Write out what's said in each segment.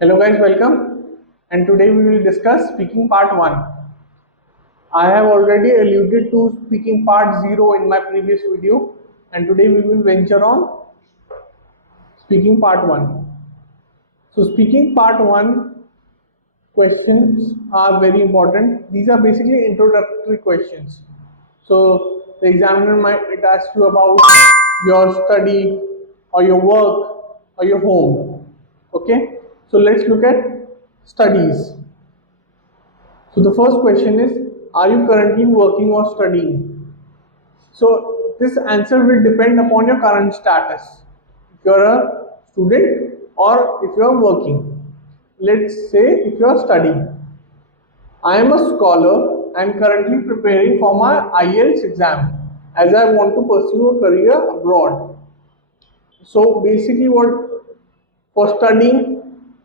Hello guys, welcome. And today we will discuss speaking part 1. I have already alluded to speaking part 0 in my previous video, and today we will venture on speaking part 1. So speaking part 1 questions are very important. These are basically introductory questions. So the examiner might ask you about your study or your work or your home. Okay, so let's look at studies. So the first question is, are you currently working or studying? So this answer will depend upon your current status. If you are a student or if you are working. Let's say if you are studying. I am a scholar and currently preparing for my IELTS exam as I want to pursue a career abroad. So basically what for studying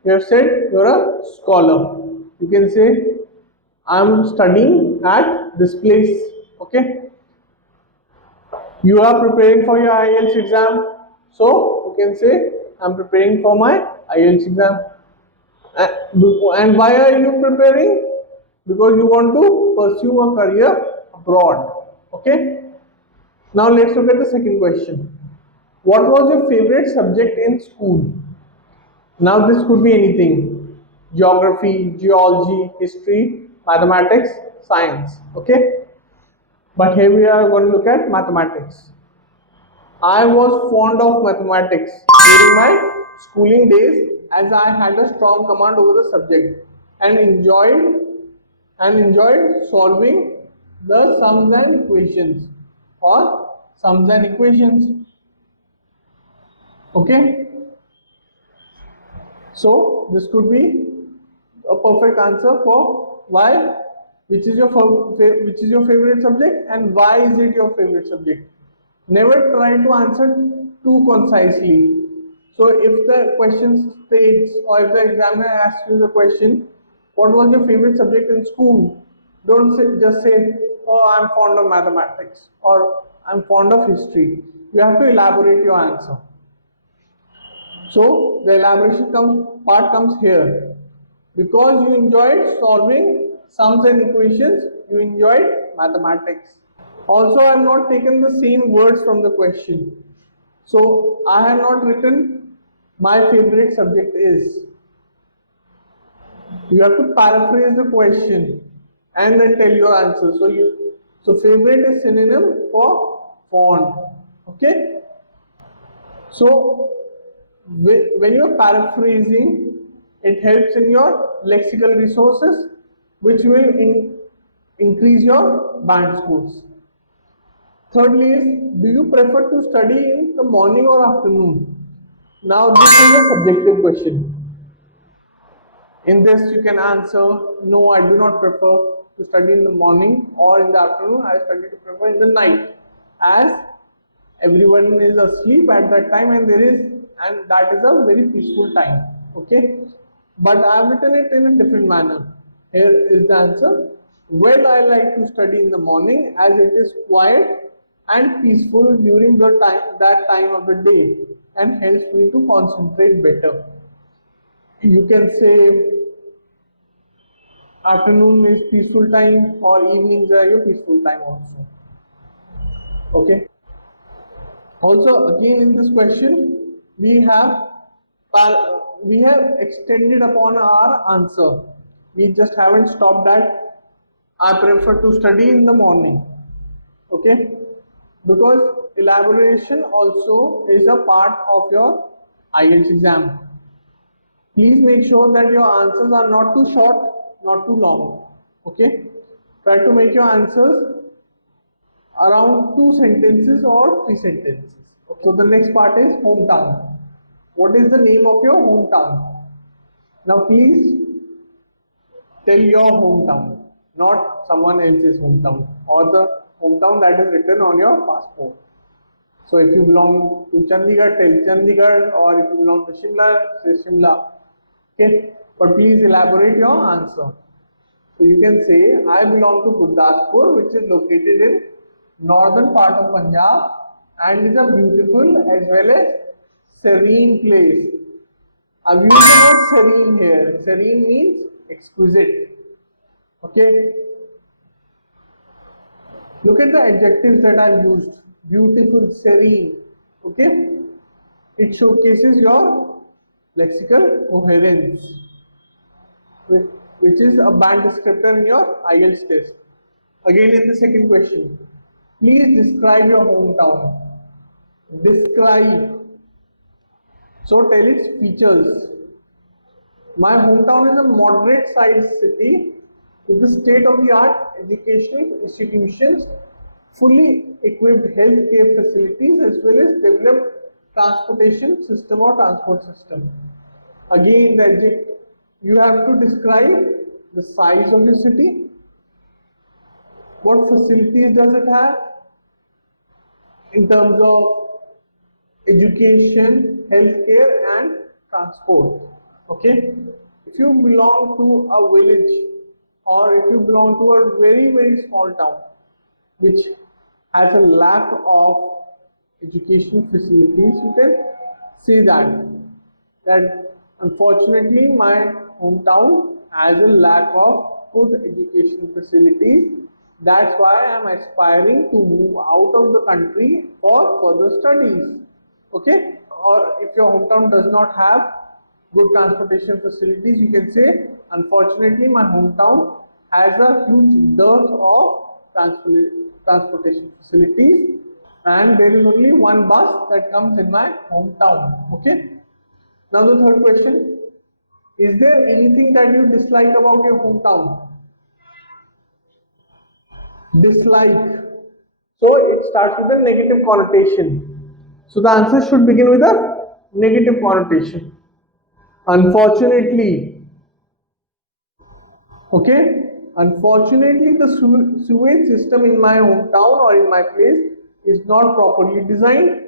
you have said you are a scholar. You can say I am studying at this place. Okay. You are preparing for your IELTS exam. So you can say I am preparing for my IELTS exam. And why are you preparing? Because you want to pursue a career abroad. Okay. Now let's look at the second question. What was your favorite subject in school? Now this could be anything: geography, geology, history, mathematics, science. Okay. But here we are going to look at mathematics. I was fond of mathematics during my schooling days as I had a strong command over the subject and enjoyed solving the sums and equations or sums and equations. Okay, so this could be a perfect answer for why, which is your favorite subject and why is it your favorite subject. Never try to answer too concisely. So if the question states or if the examiner asks you the question, what was your favorite subject in school? Don't just say, oh, I'm fond of mathematics or I'm fond of history. You have to elaborate your answer. So the elaboration part comes here. Because you enjoyed solving sums and equations, you enjoyed mathematics. Also, I have not taken the same words from the question. So I have not written my favorite subject is. You have to paraphrase the question and then tell your answer. So favorite is synonym for fond. Okay. So when you are paraphrasing, it helps in your lexical resources, which will increase your band scores. Thirdly is, do you prefer to study in the morning or afternoon? Now this is a subjective question. In this you can answer, no, I do not prefer to study in the morning or in the afternoon. I study to prefer in the night, as everyone is asleep at that time and that is a very peaceful time. Okay, but I have written it in a different manner. Here is the answer. Well, I like to study in the morning as it is quiet and peaceful during that time of the day and helps me to concentrate better. You can say afternoon is peaceful time or evenings are your peaceful time also. Okay. Also, again in this question, we have extended upon our answer. We just haven't stopped at I prefer to study in the morning. Okay, because elaboration also is a part of your IELTS exam. Please make sure that your answers are not too short, not too long. Okay, try to make your answers around 2 sentences or 3 sentences. So the next part is hometown. What is the name of your hometown? Now please tell your hometown, not someone else's hometown or the hometown that is written on your passport. So if you belong to Chandigarh, tell Chandigarh, or if you belong to Shimla, say Shimla. Okay, but please elaborate your answer. So you can say, I belong to Gurdaspur, which is located in northern part of Punjab and is a beautiful as well as serene place. I've used the word serene here. Serene means exquisite. Okay. Look at the adjectives that I've used. Beautiful, serene. Okay. It showcases your lexical coherence, which is a band descriptor in your IELTS test. Again, in the second question, please describe your hometown. Describe. So tell its features. My hometown is a moderate sized city with the state of the art educational institutions, fully equipped healthcare facilities, as well as developed transportation system or transport system. Again, you have to describe the size of your city, what facilities does it have in terms of education, healthcare, and transport. Okay, if you belong to a village or if you belong to a very small town which has a lack of education facilities, you can say that unfortunately my hometown has a lack of good education facilities. That's why I am aspiring to move out of the country for further studies. Okay, or if your hometown does not have good transportation facilities, you can say, unfortunately my hometown has a huge dearth of transportation facilities, and there is only one bus that comes in my hometown. Okay, now the third question, is there anything that you dislike about your hometown? Dislike. So it starts with a negative connotation. So the answer should begin with a negative connotation. Unfortunately, okay, unfortunately, the sewage system in my hometown or in my place is not properly designed,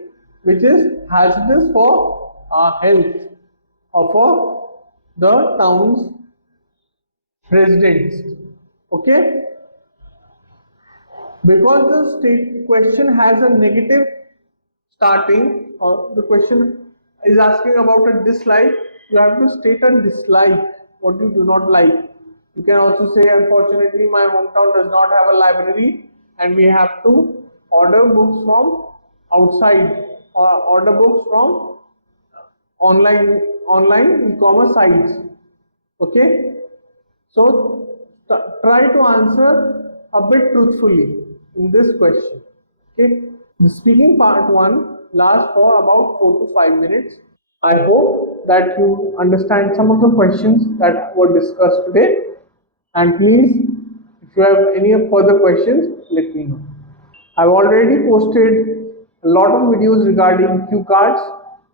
which is hazardous for our health or for the town's residents. Okay, because the state question has a negative starting, or the question is asking about a dislike, you have to state a dislike, what you do not like. You can also say, unfortunately my hometown does not have a library and we have to order books from outside or order books from online e-commerce sites. Okay, so try to answer a bit truthfully in this question. Okay, the speaking part 1 lasts for about 4 to 5 minutes. I hope that you understand some of the questions that were discussed today, and please, if you have any further questions, let me know. I've already posted a lot of videos regarding cue cards,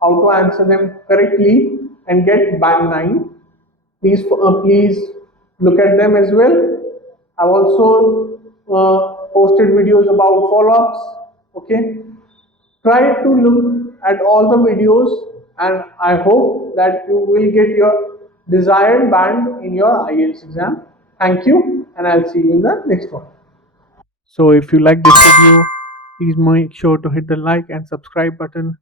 how to answer them correctly and get band 9. Please look at them as well. I've also posted videos about follow-ups. Okay, try to look at all the videos, and I hope that you will get your desired band in your IELTS exam. Thank you, and I'll see you in the next one. So if you like this video, please make sure to hit the like and subscribe button